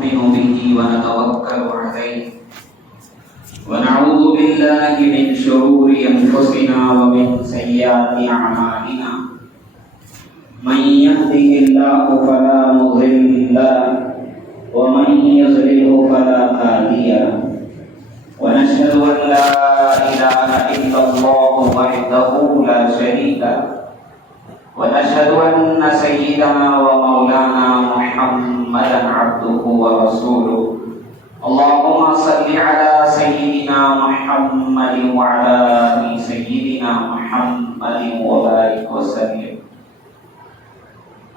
ونؤمن به ونتوكل عليه ونعوذ بالله من شرور أنفسنا ومن سيئات أعمالنا من يهده الله فلا مضل له ومن يضلل فلا هادي له ونشهد أن لا إله إلا الله وحده لا شريك له ونشهد أن سيدنا ومولانا محمدا عبده ورسوله اللهم صل على سيدنا محمد وعلى آل سيدنا محمد وبارك وسلم.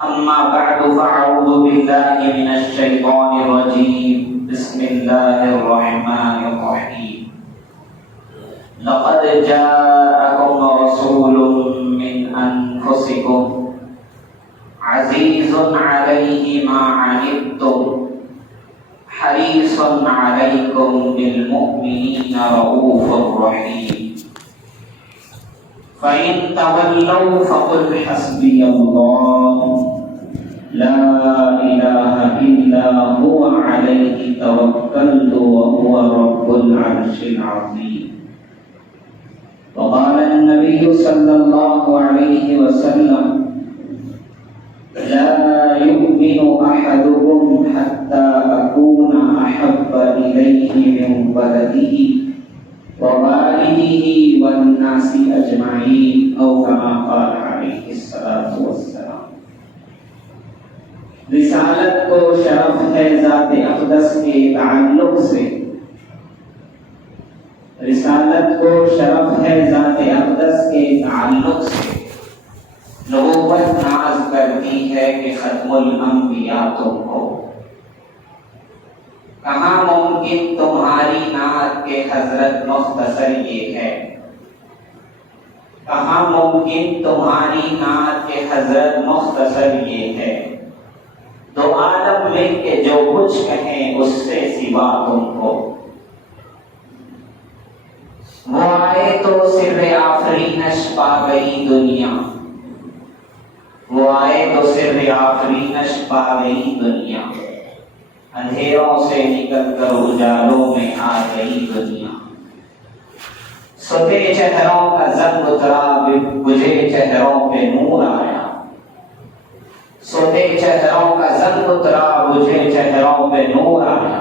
أما بعد فأعوذ بالله من الشيطان الرجيم. بسم الله الرحمن الرحيم. لقد جاءكم رسول من أنفسكم عزيز عليه ما عنتم حريص عليكم بالمؤمنين رؤوف رحيم. فإن تولوا فقل حسبي الله لا إله إلا هو عليه توكلت وهو رب العرش العظيم. وقال النبي صلى الله عليه وسلم لا يؤمن أحدكم حتى أكون أحب إليه من ولده ووالده والناس أجمعين أو كما قال عليه الصلاة والسلام. رسالت کو شرف ہے ذات اقدس کے تعلق سے، رسالت کو شرف ہے ذات اقدس کے تعلق سے، نبوت ناز کرتی ہے کہ ختم الانبیاء تم ہو. کہاں ممکن تمہاری نعت کے حضرت مختصر یہ ہے، کہاں ممکن تمہاری نعت کے حضرت مختصر یہ ہے. دو عالم مل کے جو کچھ کہیں اس سے سوا تم ہو. وہ آئے تو سر آفرینش پا گئی دنیا، وہ آئے تو سر آفرینش پا گئی دنیا، اندھیروں سے نکل کر اجالوں میں آ گئی دنیا. سوتے چہروں کا زنگ اترا بجھے چہروں پہ نور آیا، سوتے چہروں کا زنگ اترا بجھے چہروں پہ نور آیا.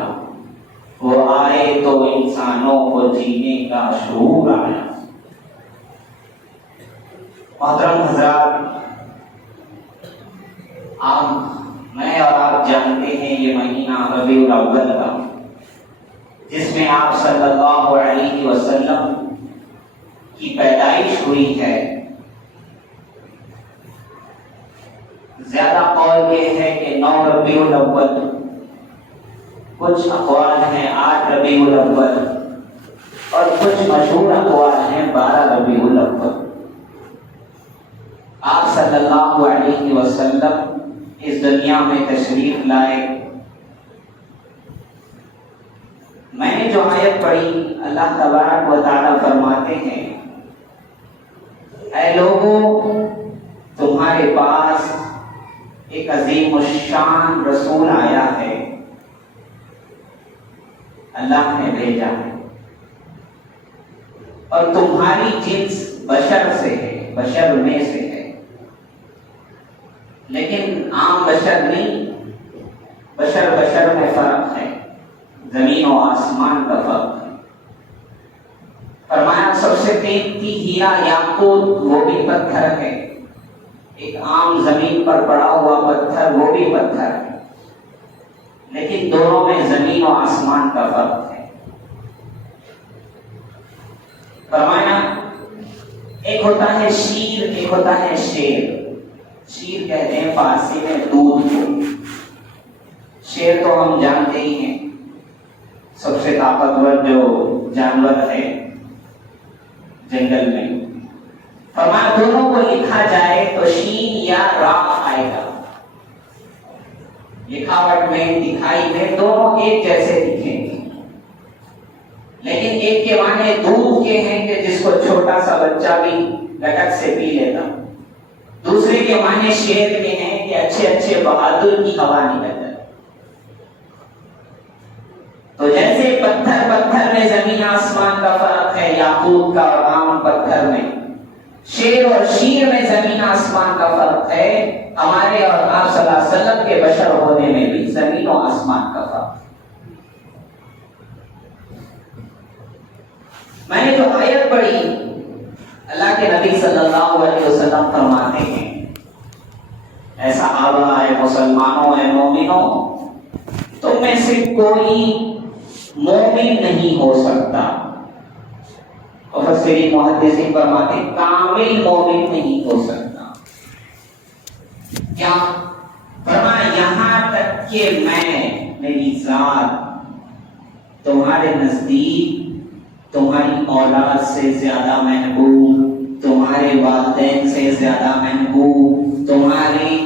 وہ آئے تو انسانوں کو جینے کا شعور آیا. محترم حضرات، میں اور آپ جانتے ہیں یہ مہینہ ربیع الاول کا، جس میں آپ صلی اللہ علیہ وسلم کی پیدائش ہوئی ہے. زیادہ قول یہ ہے کہ 9 ربیع الاول، کچھ اقوال ہیں 8 ربیع الاول، اور کچھ مشہور اقوال ہیں 12 ربیع الاول. آپ صلی اللہ علیہ وسلم اس دنیا میں تشریف لائے. میں نے جو آیت پڑھی، اللہ تبارک و تعالیٰ فرماتے ہیں اے لوگوں، تمہارے پاس ایک عظیم الشان رسول آیا ہے، اللہ نے بھیجا ہے، اور تمہاری جنس بشر سے ہے، بشر میں سے ہے، لیکن عام بشر نہیں. بشر بشر میں فرق ہے، زمین و آسمان کا فرق ہے. فرمایا سب سے قیمتی ہیرا یاقوت وہ بھی پتھر ہے، ایک عام زمین پر پڑا ہوا پتھر وہ بھی پتھر ہے، لیکن دونوں میں زمین و آسمان کا فرق ہے. فرمایا ایک ہوتا ہے شیر، ایک ہوتا ہے شیر. شیر کہتے ہیں فارسی میں دودھ کو. شیر تو ہم جانتے ہی ہیں، سب سے طاقتور جو جانور ہے جنگل میں. فرمایا دونوں کو لکھا جائے تو شین یا را آئے گا. لکھاوٹ میں، دکھائی میں دونوں ایک جیسے دکھیں گے، لیکن ایک کے معنی دودھ کے ہیں کہ جس کو چھوٹا سا بچہ بھی گٹک سے پی لیتا. دوسرے کے معنی شیر کے ہیں کہ اچھے اچھے بہادر کی ہوا نکل جائے. دودھ کا اور عام پتھر میں، شیر اور شیر میں زمین آسمان کا فرق ہے، ہمارے اور آپ صلی اللہ علیہ وسلم کے بشر ہونے میں بھی زمین و آسمان کا فرق ہے۔ میں نے جو آیت پڑھی، اللہ کے نبی صلی اللہ علیہ وسلم فرماتے ہیں، اے صحابہ، اے مسلمانوں، اے مومنوں، تم میں سے کوئی مومن نہیں ہو سکتا، مفسرین محدثین فرماتے ہیں کامل مومن نہیں ہو سکتا۔ کیا فرمایا؟ یہاں تک کہ میں، میری ذات تمہارے نزدیک تمہاری اولاد سے زیادہ محبوب، تمہارے والدین سے زیادہ محبوب، تمہارے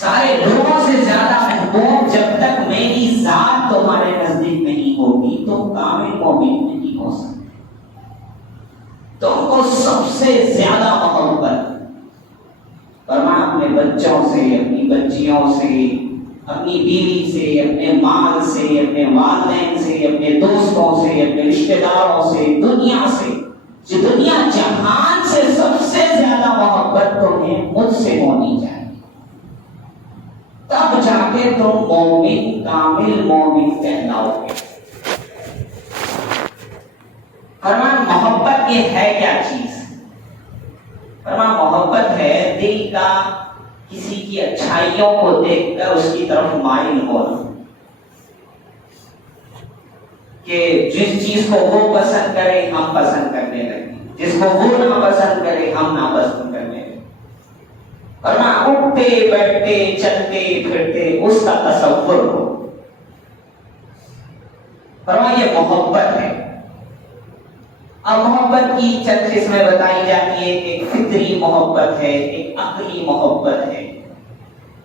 سارے لوگوں سے زیادہ محبوب جب تک میری ذات تمہارے نزدیک نہیں ہوگی تم کامل مومن نہیں ہو سکتے۔ تم کو سب سے زیادہ محبت فرمایا اپنے بچوں سے، اپنی بچیوں سے، اپنی بیوی سے، اپنے مال سے، اپنے والدین سے، اپنے دوستوں سے، اپنے رشتہ داروں سے، دنیا سے، جو دنیا جہان سے سب سے زیادہ محبت تمہیں مجھ سے ہونی چاہیے، تب جا کے تم مومن، کامل مومن کہلاؤ گے۔ فرمان محبت یہ ہے کیا چیز؟ فرمان محبت ہے دل کا کسی کی اچھائیوں کو دیکھ کر اس کی طرف مائل ہونا، کہ جس چیز کو وہ پسند کرے ہم پسند کرنے لگے، جس کو وہ ناپسند کرے ہم ناپسند کرنے لگے۔ فرمایا اٹھتے بیٹھتے چلتے پھرتے اس کا تصور ہو۔ فرمایا یہ محبت ہے۔ اب محبت کی چند قسمیں بتائی جاتی ہے، ایک فطری محبت ہے، ایک عقلی محبت ہے۔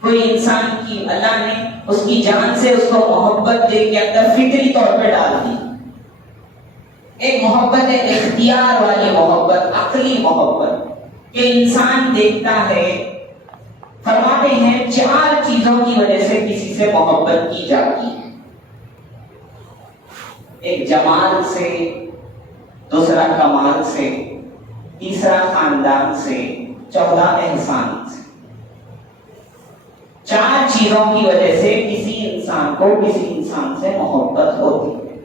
کوئی انسان کی اللہ نے اس کی جان سے اس کو محبت دے کے اندر فطری طور پہ ڈال دی۔ ایک محبت ہے اختیار والی محبت، عقلی محبت، کہ انسان دیکھتا ہے، فرماتے ہیں 4 چیزوں کی وجہ سے کسی سے محبت کی جاتی ہے۔ ایک جمال سے، دوسرا کمال سے، تیسرا خاندان سے، چوتھا احسان سے۔ 4 چیزوں کی وجہ سے کسی انسان کو کسی انسان سے محبت ہوتی ہے۔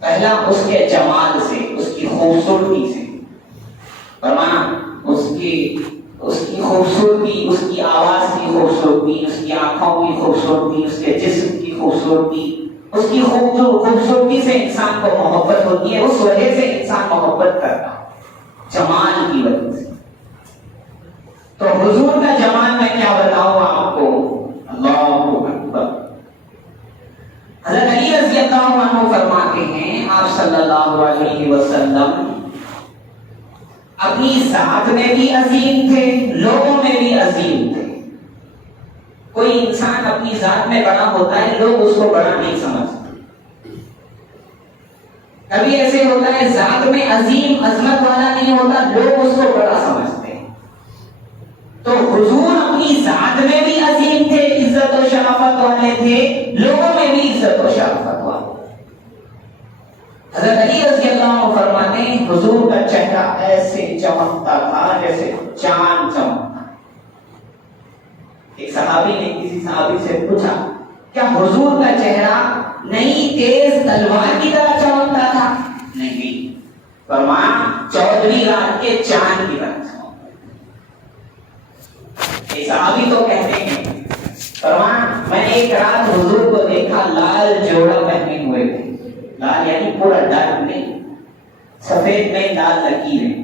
پہلا اس کے جمال سے، اس کی خوبصورتی سے، فرمایا اس کی خوبصورتی، اس کی آواز کی خوبصورتی، اس کی آنکھوں کی خوبصورتی، اس کے جسم کی خوبصورتی، اس کی خوبصورتی سے انسان کو محبت ہوتی ہے، اس وجہ سے انسان محبت کرتا ہے، جمال کی وجہ سے۔ تو حضور کا جمال میں کیا بتاؤں آپ کو؟ اللہ اکبر۔ حضرت علی رضی اللہ عنہ فرماتے ہیں آپ صلی اللہ علیہ وسلم اپنی ذات میں بھی عظیم تھے، لوگوں میں بھی عظیم تھے۔ کوئی انسان اپنی ذات میں بڑا ہوتا ہے، لوگ اس کو بڑا نہیں سمجھتے۔ کبھی ایسے ہوتا ہے ذات میں عظیم، عظمت والا نہیں ہوتا، لوگ اس کو بڑا سمجھتے ہیں۔ تو حضور اپنی ذات میں بھی عظیم تھے، عزت و شرافت والے تھے، لوگوں میں بھی عزت و شرافت والے۔ حضرت علی رضی اللہ عنہ فرماتے ہیں حضور کا چہرہ ایسے چمکتا تھا جیسے چاند چمکتا۔ ایک صحابی نے کسی صحابی سے پوچھا کیا حضور کا چہرہ نئی تیز تلوار کی طرح چمکتا تھا؟ نہیں، فرمایا 14ویں رات کے چاند کی طرح چمکتا۔ ایک صحابی تو کہتے ہیں، فرمایا میں نے ایک رات حضور کو دیکھا لال جوڑا پہنے ہوئے تھے، لال یعنی پورا ڈارک نہیں، سفید میں لال لکیریں،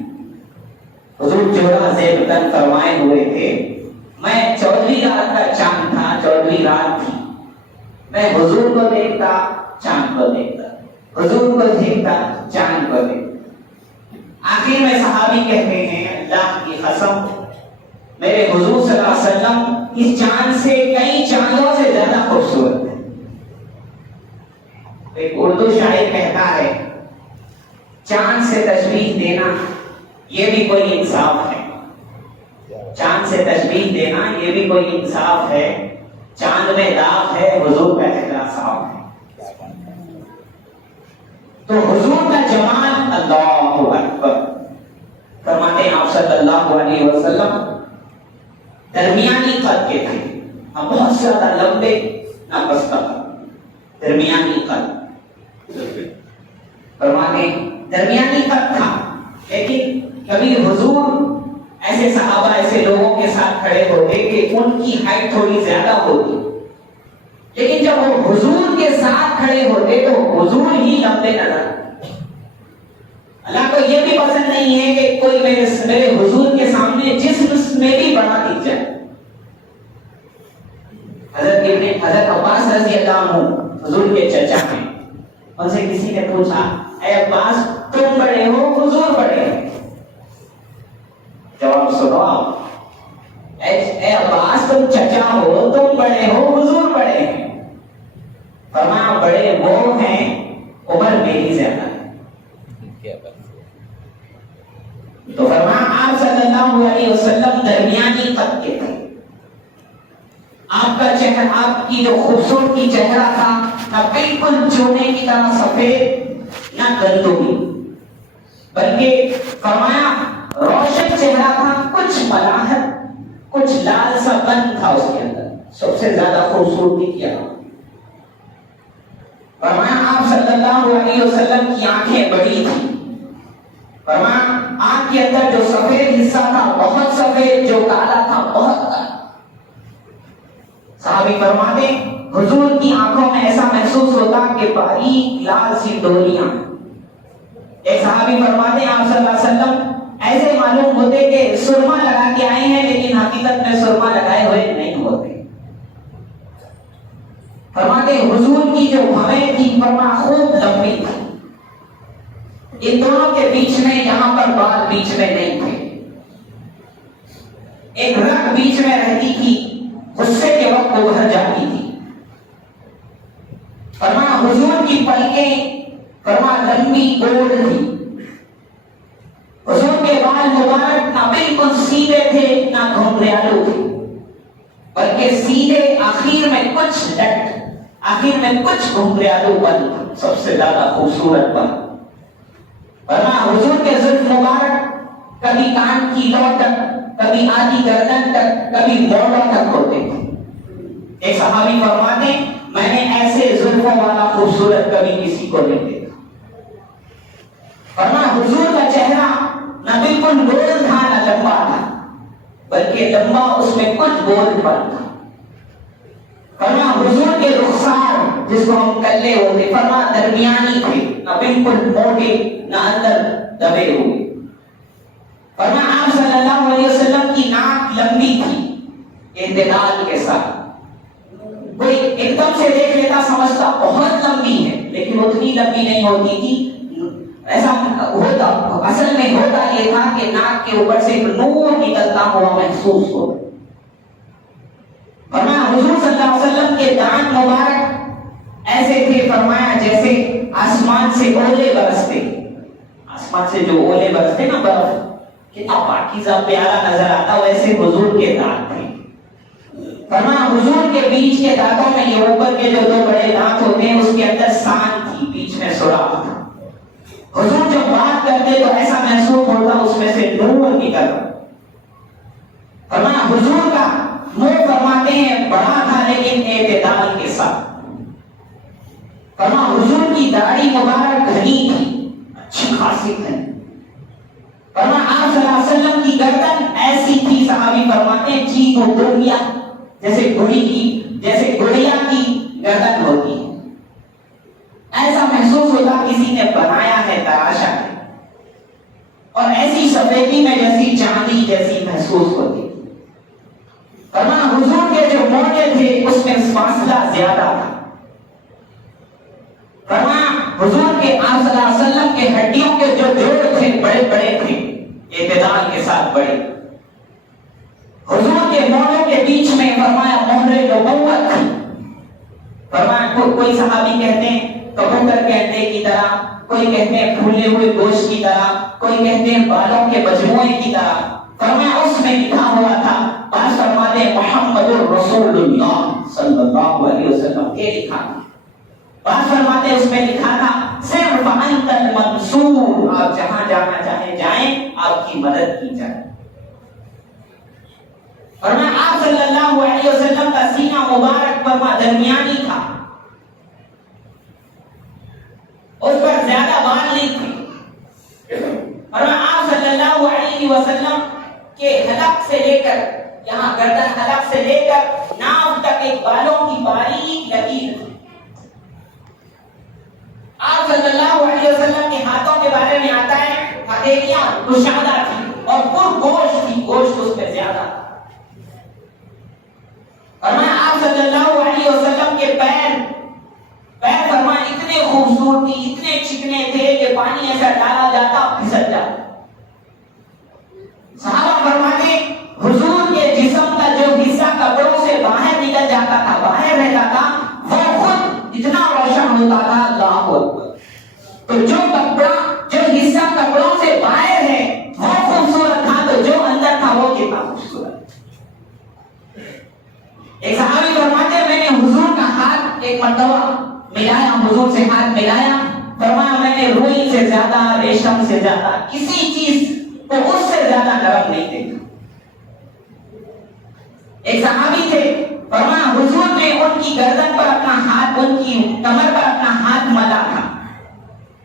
حضور جوڑا زیب تن فرمائے ہوئے تھے۔ میں 14ویں رات کا چاند تھا، 14ویں رات تھی، میں حضور کو دیکھتا، چاند کو دیکھتا، حضور کو دیکھتا، چاند کو دیکھتا۔ آخر میں صحابی کہتے ہیں اللہ کی قسم میرے حضور صلی اللہ علیہ وسلم اس چاند سے کئی چاندوں سے زیادہ خوبصورت ہے۔ ایک اردو شاعر کہتا ہے چاند سے تشبیہ دینا یہ بھی کوئی انصاف ہے، چاند سے تشبیہ دینا یہ بھی کوئی انصاف ہے، چاند میں داغ ہے، حضور کا چہرہ صاف ہے۔ تو حضور کا جمال اللہ اکبر، اللہ علیہ وسلم درمیانی قد کے تھے، نہ بہت زیادہ لمبے نہ پستہ، درمیانی قد، فرماتے درمیانی قد تھا۔ لیکن کبھی حضور ایسے صحابہ ایسے لوگوں کے ساتھ کھڑے ہوتے کہ ان کی ہائٹ تھوڑی زیادہ ہوتی، لیکن جب وہ حضور کے ساتھ کھڑے ہوتے تو حضور ہی لمبے نظر۔ اللہ کو یہ بھی پسند نہیں ہے کہ کوئی میرے حضور کے سامنے جسم میں بھی بڑا دکھ جائے۔ حضرت عباس رضی اللہ عنہ حضور کے چچا ہیں، ان سے کسی نے پوچھا اے عباس تم بڑے ہو حضور بڑے ہیں؟ جواب سنو آپ، اے عباس تم چچا ہو، تم بڑے ہو، حضور بڑے ہیں۔ فرمایا بڑے وہ ہیں عمر میری زیادہ ہے۔ تو فرمایا آپ صلی اللہ علیہ وسلم درمیانی قد کے تھے۔ آپ کا چہرہ، آپ کی جو خوبصورتی چہرہ تھا، نہ بالکل چونے کی طرح سفید نہ گندمی، بلکہ فرمایا روشن چہرہ تھا، کچھ ملاحت، کچھ لال سا بند تھا اس کے اندر، سب سے زیادہ خوبصورتی کیا۔ فرمایا آپ صلی اللہ علیہ وسلم کی آنکھیں بڑی تھی، فرمایا آنکھ کے اندر جو سفید حصہ تھا بہت سفید، جو کالا تھا بہت کالا۔ صحابی فرماتے حضور کی آنکھوں میں ایسا محسوس ہوتا کہ باریک لال سی ڈوریاں۔ ایک صحابی فرماتے آپ صلی اللہ علیہ وسلم ایسے معلوم ہوتے کہ سرما لگا کے آئے ہیں، لیکن حقیقت میں سرما لگائے ہوئے نہیں ہوتے۔ فرماتے حضور کی جو بھویں تھی فرما خوب لمبی تھی، ان دونوں کے بیچ میں یہاں پر بال بیچ میں نہیں تھے، ایک رگ بیچ میں رہتی تھی، غصے کے وقت وہ بھر جاتی تھی۔ فرمایا حضور کی پلکیں فرما لمبی گول تھی، حضور کے بال مبارک نہ بالکل سیدھے تھے نہ گھنگریالو تھے، بلکہ سیدھے، آخر میں کچھ لٹ، آخر میں کچھ گھنگریالو بن، سب سے زیادہ خوبصورت بن۔ فرمایا حضور کے زلف مبارک کبھی کان کی لو تک، کبھی آدھی گردن تک، کبھی موڑوں تک ہوتے تھے۔ ایک صحابی فرماتے میں نے ایسے زلفوں والا خوبصورت کبھی کسی کو نہیں دیکھا۔ فرمایا حضور کا چہرہ نہ بالکل گول تھا نہ لمبا تھا، بلکہ لمبا اس میں کچھ گول پر تھا۔ فرمایا حضور کے رخسار جس کو ہم کلے ہوتے، فرمایا درمیانی تھے، نہ بالکل موٹے نہ اندر دبے ہوئے۔ فرمایا آپ صلی اللہ علیہ وسلم کی ناک لمبی تھی اعتدال کے ساتھ، کوئی ایک دم سے دیکھ لیتا سمجھتا بہت لمبی ہے، لیکن اتنی لمبی نہیں ہوتی تھی۔ ایسا ہوتا، اصل میں ہوتا یہ تھا کہ ناک کے اوپر سے نور نکلتا ہوا محسوس ہو۔ فرمایا حضور صلی اللہ علیہ وسلم کے دانت مبارک ایسے تھے فرمایا جیسے آسمان سے اولے برستے، آسمان سے جو اولے برستے نا برف، کتنا پاکیزہ پیارا نظر آتا، ویسے حضور کے دانت تھے۔ فرمایا حضور کے بیچ کے دانتوں میں یہ اوپر کے جو دو بڑے دانت ہوتے ہیں اس کے اندر سان تھی، بیچ میں سوراخ تھا۔ حضور جب بات کرتے تو ایسا محسوس ہوتا اس میں سے نور نکل۔ فرمایا حضور کا منہ فرماتے ہیں بڑا تھا لیکن اعتدال کے ساتھ۔ فرمایا حضور کی داڑھی مبارک گھنی تھی، اچھی خاصی تھی۔ فرمایا آپ صلی اللہ علیہ وسلم کی گردن ایسی تھی، صحابی فرماتے ہیں چیخ و گڑیا جیسے گڑیا کی گردن ہوتی ہے، ایسا محسوس ہوتا کسی نے بنایا ہے، تراشا ہے، اور ایسی سفیدی میں جیسی چاندی جیسی محسوس ہوتی۔ فرمایا حضور کے جو موڑے تھے اس میں فاصلہ زیادہ تھا۔ فرمایا حضور کے آپ صلی اللہ علیہ وسلم کے ہڈیوں کے جو جوڑ تھے بڑے بڑے تھے، اعتدال کے ساتھ بڑے۔ حضور کے موڑوں کے بیچ میں فرمایا مہر نبوت تھی۔ فرمایا کوئی صحابی کہتے ہیں کبوتر کے انڈے کی طرح، کوئی کہتے ہیں پھولے ہوئے گوشت کی طرح، کوئی کہتے ہیں بالوں کے مجموعے کی طرح۔ فرمایا اس میں لکھا ہوا تھا، بعض فرماتے ہیں محمد رسول اللہ صلی اللہ علیہ وسلم کے لکھا تھا، بعض فرماتے ہیں اس میں لکھا تھا صرف انت المنصور، آپ جہاں جانا چاہیں جائیں، آپ کی مدد کی جائے۔ اور میں آپ صلی اللہ علیہ وسلم کا سینہ مبارک فرما درمیانی تھا، اس پر زیادہ بال نہیں تھے، اور میں آپ صلی اللہ علیہ وسلم کے حلق سے لے کر یہاں گردن حلق سے لے کر ناف تک ایک بالوں کی باریک لکیر تھی۔ آپ صلی اللہ علیہ وسلم کے ہاتھوں کے بارے میں آتا ہے ہتھیلیاں کشادہ تھی اور پر گوشت تھی، گوشت اس پہ زیادہ تھا۔ اور میں آپ صلی اللہ علیہ وسلم کے پیر فرما اتنے خوبصورتی، اتنے چکنے تھے کہ پانی ایسا ڈالا جاتا پھسل جاتا۔ صحابہ فرماتے حضور کے جسم کا جو حصہ کپڑوں سے باہر نکل جاتا تھا، باہر رہتا تھا، وہ خود اتنا روشن ہوتا تھا، اللہ اکبر۔ تو جو کپڑا، جو حصہ کپڑوں سے باہر ہے وہ خوبصورت تھا، تو جو اندر تھا وہ کتنا خوبصورت۔ ایک صحابی فرماتے ہیں میں نے حضور کا ہاتھ ایک مرتبہ ملایا، حضور سے ہاتھ ملایا، فرمایا میں نے روئی سے زیادہ، ریشم سے زیادہ، کسی چیز کو اس سے زیادہ نرم نہیں دیکھا۔ ایک صحابی تھے، فرمایا حضور نے ان کی گردن پر اپنا ہاتھ، ان کی کمر پر اپنا ہاتھ ملا تھا۔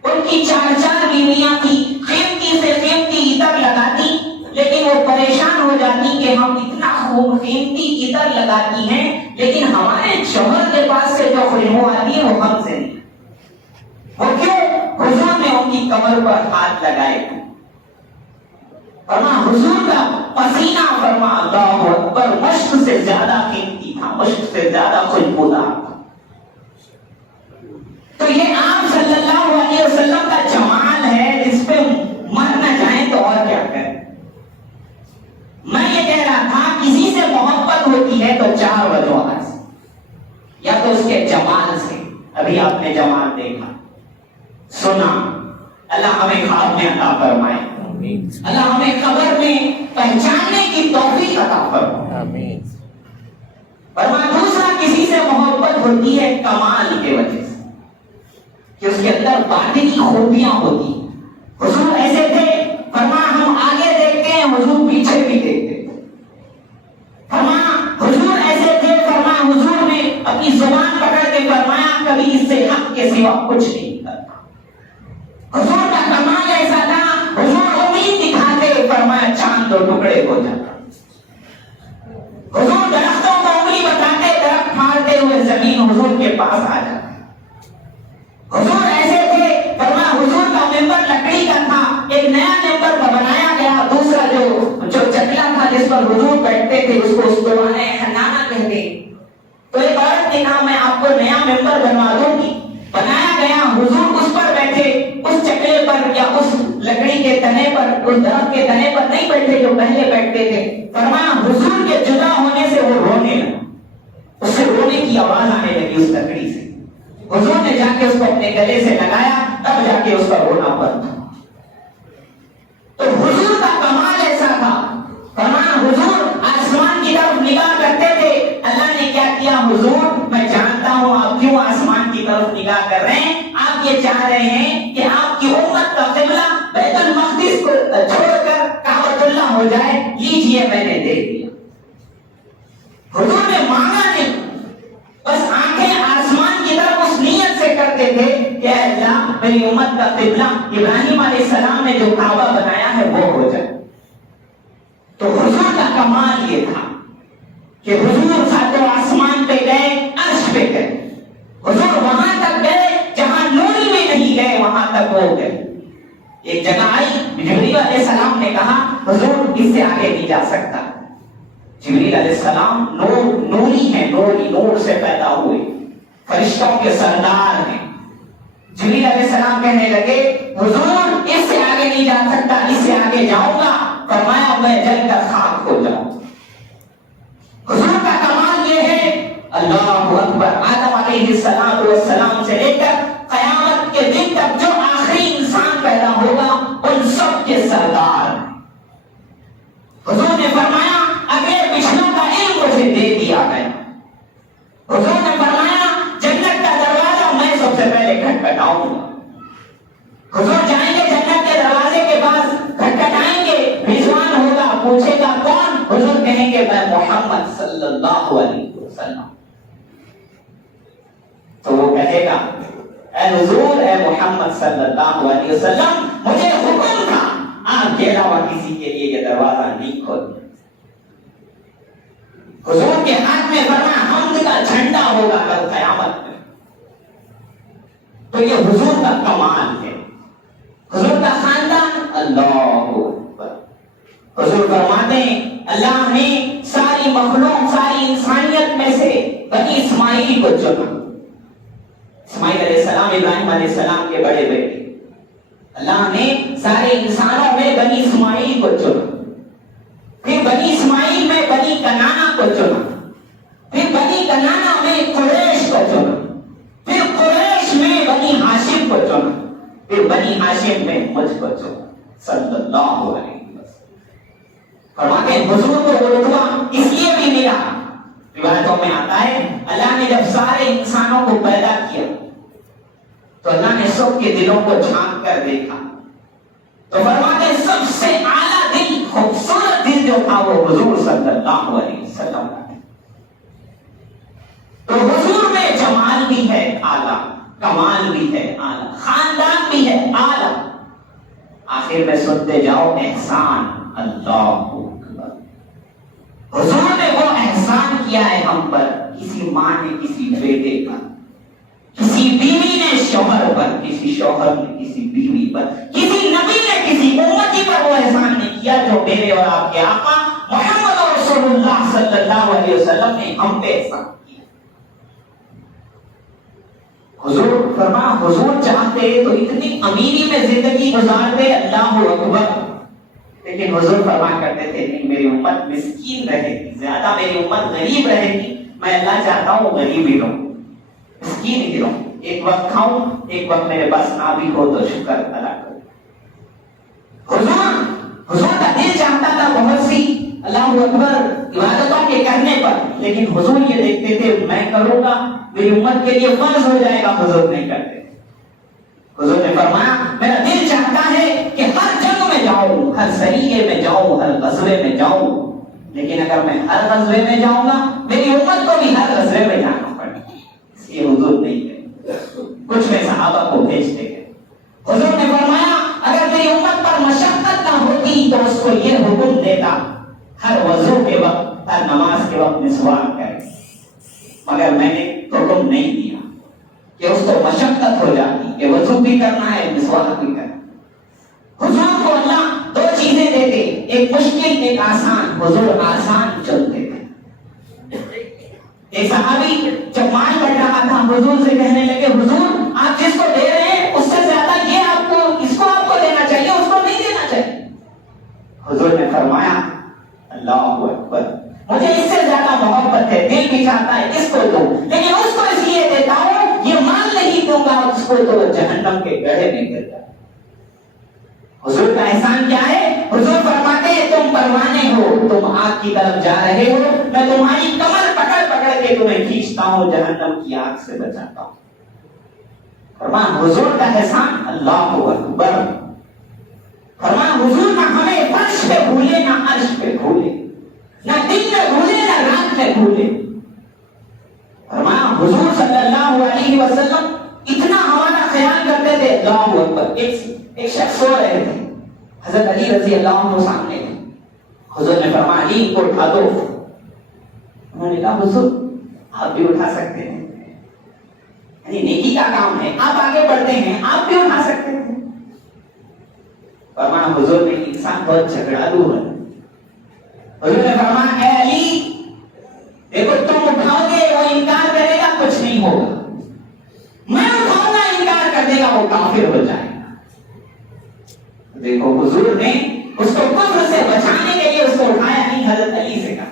ان کی 4 بیویاں تھی، قیمتی سے قیمتی عطر لگاتی، لیکن وہ پریشان ہو جاتی کہ ہم اتنا خوب قیمتی عطر لگاتی ہیں، لیکن ہمارے شوہر کے پاس سے جو خوشبو آتی ہے وہ ہم سے نہیں۔ وہ کیوں؟ حضور نے ان کی کمر پر ہاتھ لگائے تھے۔ فرما حضور کا پسینہ فرما اللہ اکبر مشک سے زیادہ قیمتی تھا، مشک سے زیادہ خوشبودار تھا۔ تو یہ آپ صلی اللہ علیہ وسلم کا جمال ہے جس پہ مر نہ جائیں تو اور کیا کریں۔ میں یہ کہہ رہا تھا کسی سے محبت ہوتی ہے تو 4 وجوہات سے، یا تو اس کے جمال سے، ابھی آپ نے جمال دیکھا، سنا، اللہ ہمیں خواب میں عطا فرمائے، اللہ ہمیں قبر میں پہچاننے کی توفیق عطا فرمائے۔ فرما دوسرا کسی سے محبت ہوتی ہے کمال کی وجہ سے، کہ اس کے اندر باطنی خوبیاں ہوتی۔ حضور ایسے تھے، فرما ہم آگے دیکھتے ہیں، حضور پیچھے بھی دیکھتے ہیں۔ فرما حضور ایسے تھے، فرما حضور نے اپنی زبان پکڑ کے فرمایا کبھی اس سے حق کے سوا کچھ نہیں کرتا۔ حضور کا کمال ایسا تھا، حضور امید دکھاتے، فرمایا چاند 2 ٹکڑے ہو جاتا۔ حضور درختوں کو انگلی بتاتے، درخت پھاڑتے ہوئے زمین حضور کے پاس آ جاتی۔ حضور ایسے تھے، فرمایا حضور کا ممبر لکڑی کا تھا، ایک نیا ممبر کا بنایا گیا، دوسرا جو چکلا تھا جس پر حضور بیٹھتے تھے اس کو استوانے حنانہ کہتے۔ تو ایک عورت نے کہا میں آپ کو نیا ممبر بنوا دوں گی، بنایا گیا، حضور اس پر بیٹھے، اس چکلے پر یا اس لکڑی کے تنے پر، اس درخت کے تنے پر نہیں بیٹھے جو پہلے بیٹھتے تھے۔ فرمایا حضور کے جدا ہونے سے وہ رونے لگا، اس سے رونے کی آواز آنے لگی اس لکڑی سے۔ حضور نے جا کے اس کو اپنے گلے سے لگایا، تب جا کے اس کا رونا بند تھا۔ تو حضور کا کمال ایسا تھا، فرمایا حضور آسمان کی طرف نگاہ کرتے تھے، اللہ نے کیا کیا، حضور میں جانتا ہوں آپ کیوں آسمان کی طرف نگاہ کر رہے ہیں، آپ یہ چاہ رہے ہیں کہ آپ کی امت کا قبلہ بیت المقدس کو چھوڑ کر کعبۃ اللہ ہو جائے، لیجئے میں نے دے دیا۔ حضور نے مانگا نہیں، بس آنکھیں آسمان کی طرف اس نیت سے کرتے تھے کہ اے اللہ میری امت کا قبلہ ابراہیم علیہ السلام نے جو کعبہ بنایا ہے وہ ہو جائے۔ تو حضور کا کمال یہ تھا کہ حضور ساتوں آسمان پہ گئے، عرش پہ گئے، حضور وہاں تک گئے جہاں نوری میں نہیں گئے، وہاں تک وہ گئے۔ ایک جگہ آئی، جبریل علیہ السلام نے کہا حضور اس سے آگے نہیں جا سکتا۔ جبریل علیہ السلام نوری ہیں، نور سے پیدا ہوئے، فرشتوں کے سردار ہیں۔ جبریل علیہ السلام کہنے لگے حضور اس سے آگے نہیں جا سکتا، اس سے آگے جاؤں گا، فرمایا میں جل کر خاک ہو جاؤں۔ حضور کا کمال یہ ہے، اللہ اکبر، آدم علیہ السلام سے لے کر قیامت کے دن تک جو آخری انسان پیدا ہوگا ان سب کے سردار۔ حضور نے فرمایا اگلے پچھلوں کا علم مجھے دے دیا گیا۔ حضور نے فرمایا جنت کا دروازہ میں سب سے پہلے کھٹکھٹاؤں گا۔ حضور جائیں گے جنت کے دروازے کے پاس، کھٹکھٹائیں گے، رضوان ہوگا، پوچھے گا کون؟ حضور کہیں گے میں محمد محمد صلی اللہ علیہ وسلم. تو وہ کہے گا اے حضور اے محمد صلی اللہ علیہ وسلم مجھے حکم تھا آپ کے علاوہ کسی کے لیے یہ دروازہ نہیں کھولنا. حضور کے ہاتھ میں فرمایا حمد کا جھنڈا ہوگا کل قیامت میں. تو یہ حضور کا کمال ہے, حضور کا خاندان. اللہ اکبر. حضور فرماتے ہیں اللہ نے ساری مخلوق ساری انسانیت میں سے بنی اسماعیل کو چنا. اسماعیل علیہ السلام ابراہیم علیہ السلام کے بڑے بیٹے. اللہ نے سارے انسانوں میں بنی اسماعیل کو چنا, پھر بنی اسماعیل میں بنی کنانا کو چنا, پھر بنی کنانا میں قریش کو چنا, پھر قریش میں بنی ہاشم کو چنا, پھر بنی ہاشم میں مجھ کو چنا صلی اللہ علیہ وسلم. فرماتے ہیں حضور کو وہ رتبہ اس لیے بھی ملا, روایتوں میں آتا ہے اللہ نے جب سارے انسانوں کو پیدا کیا تو اللہ نے سب کے دلوں کو جھانک کر دیکھا تو فرماتے ہیں سب سے اعلیٰ دل خوبصورت دل جو تھا وہ حضور صلی اللہ علیہ وسلم کا. تو حضور میں جمال بھی ہے اعلیٰ, کمال بھی ہے اعلیٰ, خاندان بھی ہے اعلیٰ. آخر میں سنتے جاؤ احسان. اللہ اکبر. حضور نے وہ احسان کیا ہے ہم پر, کسی ماں نے کسی بیٹے پر, کسی بیوی نے شوہر پر, کسی شوہر نے کسی بیوی پر, کسی نبی نے کسی امتی پر وہ احسان نہیں کیا جو میرے اور آپ کے آقا محمد رسول اللہ صلی اللہ علیہ وسلم نے ہم پہ احسان کیا. حضور فرما حضور چاہتے تو اتنی امیری میں زندگی گزارتے, اللہ اکبر. لیکن حضور فرما کرتے تھے نہیں میری امت مسکین رہے گی, زیادہ میری امت غریب رہے گی, میں اللہ چاہتا ہوں غریب ہی رہوں, مسکین ہی رہوں, ایک وقت کھاؤں ایک وقت میرے پاس نہ بھی ہو تو شکر ادا کروں. حضور کا دل چاہتا تھا بہت سی اللہ اکبر عبادتوں کے کرنے پر, لیکن حضور یہ دیکھتے تھے میں کروں گا میری امت کے لیے فرض ہو جائے گا, حضور نہیں کرتے. حضور نے فرمایا میرا دل چاہتا ہے کہ ہر جنگ میں جاؤں, ہر سریے میں جاؤں, ہر غزوے میں جاؤں, لیکن اگر میں ہر غزوے میں جاؤں گا میری امت کو بھی ہر غزوے میں جانا پڑے گا, اس لیے حضور نہیں گئے. کچھ میں صحابہ کو بھیجتے گئے. حضور نے فرمایا اگر میری امت پر مشقت نہ ہوتی تو اس کو یہ حکم دیتا ہر وضو کے وقت ہر نماز کے وقت مسواک کرے, مگر میں نے حکم نہیں دیا کہ اس کو مشقت ہو جاتی کہ وضو بھی کرنا ہے مسواک بھی کرنا. حضور کو اللہ دو چیزیں دیتے, ایک مشکل ایک آسان. حضور آسان چلتے تھے. ایک صحابی جب مال بڑھ رہا تھا حضور سے کہنے لگے حضور آپ جس کو دے رہے ہیں اس سے زیادہ یہ آپ کو اس کو آپ کو دینا چاہیے, اس کو نہیں دینا چاہیے. حضور نے فرمایا اللہ اکبر مجھے اس سے زیادہ محبت ہے, دل بھی چاہتا ہے اس کو دو, لیکن اس کو اس لیے دیتا ہوں یہ مال نہیں دوں گا اس کو تو جہنم کے گڑھے میں گر جائے. حضور کا احسان کیا ہے؟ حضور فرماتے ہیں تم پروانے ہو, تم آگ کی طرف جا رہے ہو, میں تمہاری کمر پکڑ پکڑ کے تمہیں کھینچتا ہوں, جہنم کی آگ سے بچاتا ہوں. فرمان حضور کا احسان اللہ اکبر. فرمان حضور نہ ہمیں فرش پہ بھولے نہ عرش پہ بھولے, نہ دن میں بھولے نہ رات میں بھولے. فرمان حضور صلی اللہ علیہ وسلم اتنا ہمارا خیال کرتے تھے. اللہ اکبر. ایک شخص سو رہے تھے, حضرت علی رضی اللہ عنہ سامنے تھے. حضور نے فرمایا علی کو اٹھا دو. انہوں نے کہا حضور آپ بھی اٹھا سکتے ہیں, یعنی نیکی کا کام ہے, آپ آگے بڑھتے ہیں, آپ بھی اٹھا سکتے ہیں. فرمایا حضور نے انسان بہت جھگڑالو ہے. حضور نے فرمایا اے علی دیکھو تم اٹھاؤ گے وہ انکار کرے گا کچھ نہیں ہوگا, میں اٹھاؤں گا انکار کر دے گا وہ کافر ہو جائے گا. دیکھو حضور نے اس کو کفر سے بچانے کے لیے اس کو اٹھایا نہیں, حضرت علی سے کہا.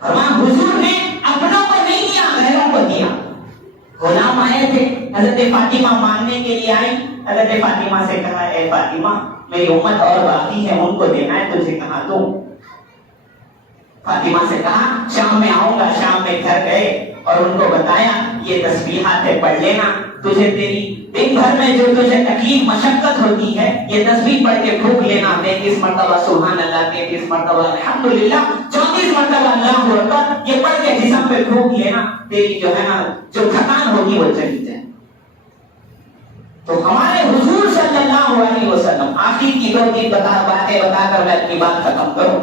فرمایا حضور نے اپنوں کو نہیں دیا غیروں کو دیا. غلام آئے تھے, حضرت فاطمہ ماننے کے لیے آئی. حضرت فاطمہ سے کہا اے فاطمہ میری امت اور باقی ہے ان کو دینا ہے, تجھے کہا دوں. فاطمہ سے کہا شام میں آؤں گا. شام میں گھر گئے اور ان کو بتایا یہ تسبیحات پڑھ لینا, تجھے تیری دن بھر میں جو تجھے تکلیف مشقت ہوتی ہے، یہ تسبیح پڑھ کے پھونک لینا، 33 مرتبہ سبحان اللہ، 33 مرتبہ الحمدللہ، 34 مرتبہ اللہ اکبر، یہ پڑھ کے جسم پہ پھونک لینا، تیری جو ہے نا جو تھکان ہوگی وہ چلی جائے۔ تو ہمارے حضور صلی اللہ علیہ وسلم، آخر کی 2-3 باتیں بتا کر میں اپنی بات ختم کروں۔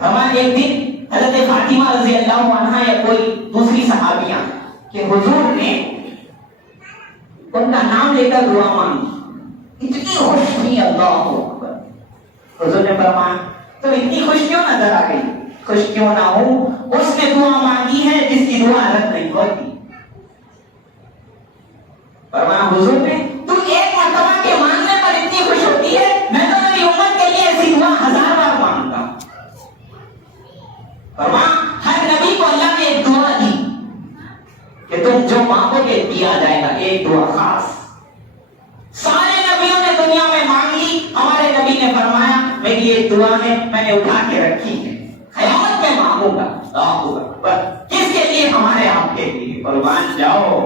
ہمارے ایک دن حضرت فاطمہ رضی اللہ عنہا یا کوئی دوسری صحابیہ کہ حضور نے ان کا نام لے کر دعا مانگی، اتنی خوش تھی، اللہ اکبر۔ حضور نے فرمایا تو اتنی خوش کیوں نظر آ گئی؟ خوش کیوں نہ ہوں، اس نے دعا مانگی ہے جس کی دعا رد نہیں ہوتی۔ فرمایا حضور نے تو ایک مرتبہ کے مانگنے پر اتنی خوش ہوتی ہے، میں تو میری امت کے لیے ایسی دعا 1000 بار مانگتا ہوں۔ فرمایا ہر نبی کو اللہ نے ایک دعا دی کہ تم جو مانگو گے دیا جائے گا، ایک دعا خاص۔ سارے نبیوں نے دنیا میں مانگ لی، ہمارے نبی نے فرمایا میری ایک دعا ہے، میں نے اٹھا کے رکھی ہے، قیامت میں مانگوں گا۔ اللہ اکبر۔ کس کے لیے؟ ہمارے آپ کے لیے۔ قربان جاؤ۔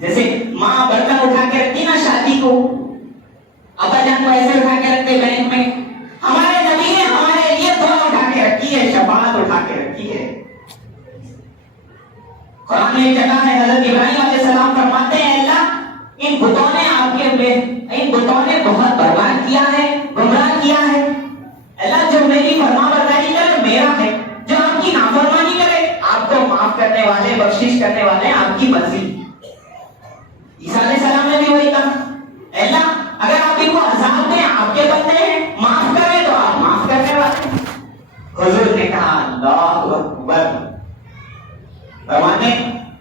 جیسے ماں برتن اٹھا کے رکھتی نا شادی کو، ابا جان کو ایسے اٹھا کے رکھتے بینک میں، ہمارے نبی نے ہمارے لیے دعا اٹھا کے رکھی ہے، شفاعت اٹھا کے رکھی ہے۔ قرآن میں ایک جگہ ہے، حضرت ابراہیم علیہ السلام فرماتے ہیں اللہ ان بتوں نے آپ کے ان بتوں نے بہت برباد کیا ہے، گمراہ کیا ہے۔ اللہ جو میری فرما برداری کرے میرا ہے، جو آپ کی نافرمانی کرے آپ کو معاف کرنے والے، بخشش کرنے والے آپ کی مرضی۔ عیسیٰ علیہ السلام نے بھی وہی کہا، اللہ اگر آپ ان کو عذاب دیں آپ کے بندے ہیں، معاف کریں تو آپ معاف کرنے والے۔ حضور نے کہا اللہ اکبر۔ فرماتے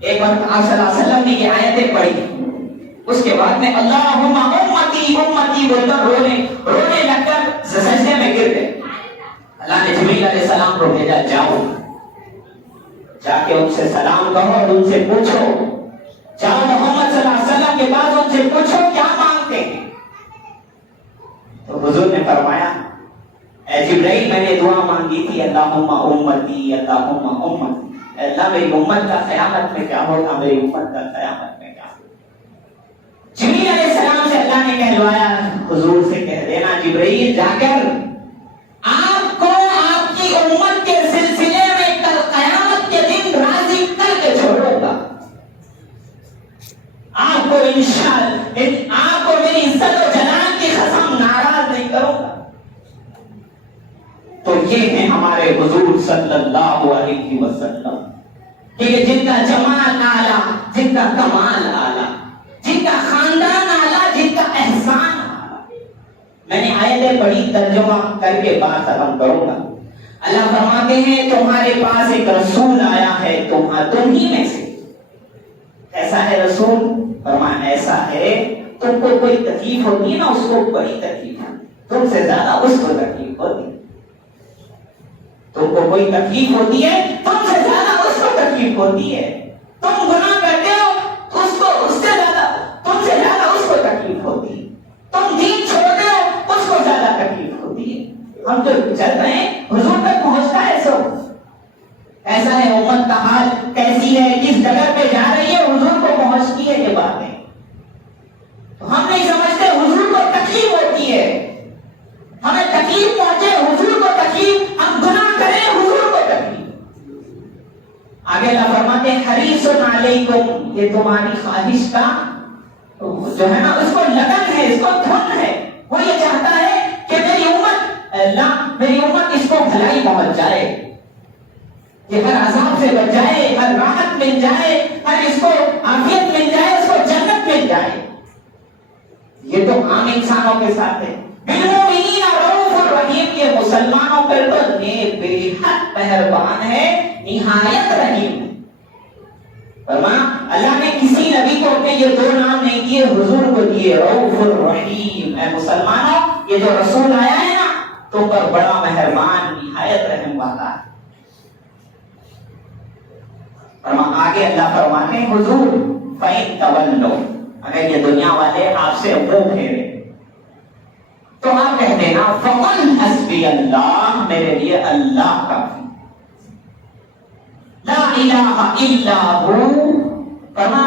ایک بار آپ صلی اللہ علیہ وسلم نے یہ آیتیں پڑھی، اس کے بعد میں اللہم امتی امتی بول کر رونے لگ کر سجدے میں گر گئے۔ اللہ نے جبریل علیہ السلام کو بھیجا، جاؤ جا کے ان سے سلام کہو اور ان سے پوچھو، جاؤ محمد صلی اللہ علیہ وسلم کے بعد ان سے پوچھو کیا مانگتے ہیں۔ تو حضور نے فرمایا اے جبرائیل میں نے دعا مانگی تھی اللہم امتی اللہم امتی، اللہ میری امت کا قیامت میں کیا ہوگا، میری امت کا قیامت میں کیا ہوگا۔ جبریل علیہ السلام سے اللہ نے کہلوایا حضور سے کہہ دینا جبرائیل جا کر آپ کو آپ کی امت کے سلسلے میں کل قیامت کے دن راضی کر کے چھوڑوں گا، آپ کو انشاءاللہ آپ کو میری عزت و جلال کی قسم ناراض نہیں کروں گا۔ تو یہ ہیں ہمارے حضور صلی اللہ علیہ وسلم، کہ جن کا جمال اعلیٰ، جن کا کمال اعلیٰ، جن کا خاندان اعلیٰ، جن کا احسان اعلیٰ۔ میں نے آیتیں پڑھی، ترجمہ کر کے بات ختم کروں گا۔ اللہ فرماتے ہیں تمہارے پاس ایک رسول آیا ہے تم ہی میں سے۔ ایسا ہے رسول؟ فرمایا ایسا ہے تم کو کوئی تکلیف ہوتی ہے نا اس کو بڑی تکلیف ہے، تم سے زیادہ اس کو تکلیف ہوتی ہے۔ تم کو کوئی تکلیف ہوتی ہے تم سے زیادہ اس کو تکلیف ہوتی ہے، تم گناہ کرتے ہو اس سے زیادہ تم سے زیادہ اس کو تکلیف ہوتی ہے، تم دین چھوڑتے ہو اس کو زیادہ تکلیف ہوتی ہے۔ ہم تو چل رہے ہیں حضور تک پہنچتا ہے سب۔ ایسا ہے امت کا حال کیسی ہے، کس جگہ پہ جا رہی ہے، حضور کو پہنچتی ہے یہ باتیں۔ تو ہم نہیں سمجھتے حضور کو تکلیف ہوتی ہے، ہمیں تکلیف پہنچے حضور کو تکلیف، ہم گناہ کریں حضور کو تکلیف۔ آگے اللہ فرماتے ہیں حریص علیکم، یہ تمہاری خواہش کا جو ہے نا اس کو لگن ہے، اس کو دھن ہے، وہ یہ چاہتا ہے کہ میری امت اس کو بھلائی پہنچ جائے، کہ ہر عذاب سے بچ جائے، ہر راحت مل جائے، ہر اس کو عافیت مل جائے، اس کو جنت مل جائے۔ یہ تو عام انسانوں کے ساتھ ہے۔ بالمؤمنین رؤوف الرحیم، یہ مسلمانوں پر تو بے حد مہربان ہے، نہایت رحیم ہے۔ فرمایا اللہ نے کسی نبی کو اپنے یہ دو نام نہیں دیے، حضور کو دیے رؤوف الرحیم۔ اے مسلمانوں یہ جو رسول آیا ہے نا تم پر بڑا مہربان، نہایت رحم والا ہے۔ آگے اللہ فرماتے ہیں حضور فَإِن تَوَلَّوْا، اگر یہ دنیا والے آپ سے منہ پھیرے تو آپ کہہ دینا فَقُلْ حَسْبِيَ اللَّهُ، میرے لیے اللہ کافی، لا الہ الا ہو، فرما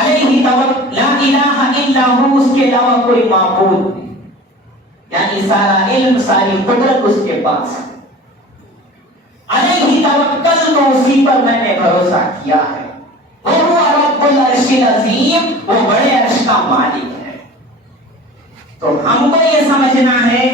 علیہ توکل لا الہ الا ہو، اس کے علاوہ کوئی معبود نہیں، یعنی سارا علم ساری قدرت اس کے پاس ہے. علیہ توکل تو اسی پر میں نے بھروسہ کیا ہے. وہ رب العرش العظیم، وہ بڑے عرش کا مالک ہے. تو ہم کو یہ سمجھنا ہے،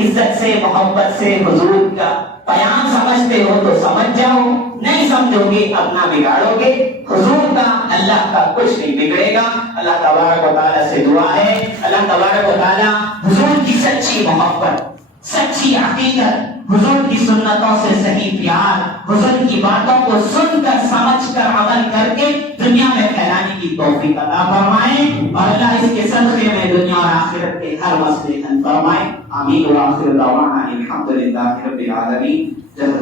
عزت سے محبت سے حضور کا بیان سمجھتے ہو تو سمجھ جاؤ، نہیں سمجھو گے اپنا بگاڑو گے. حضور کا اللہ کا کچھ نہیں بگڑے گا. اللہ تبارک و تعالیٰ سے دعا ہے، اللہ تبارک و تعالیٰ حضور کی سچی محبت، سچی عقیدت، حضور کی سنتوں سے صحیح پیار، حضور کی باتوں کو سن کر سمجھ کر عمل کر کے دنیا میں پھیلانے کی توفیق عطا فرمائے، اور اللہ اس کے صدقے میں دنیا اور آخرت کے ہر مسئلے حل فرمائے. آمین. وآخر دعوانا الحمدللہ رب العالمین.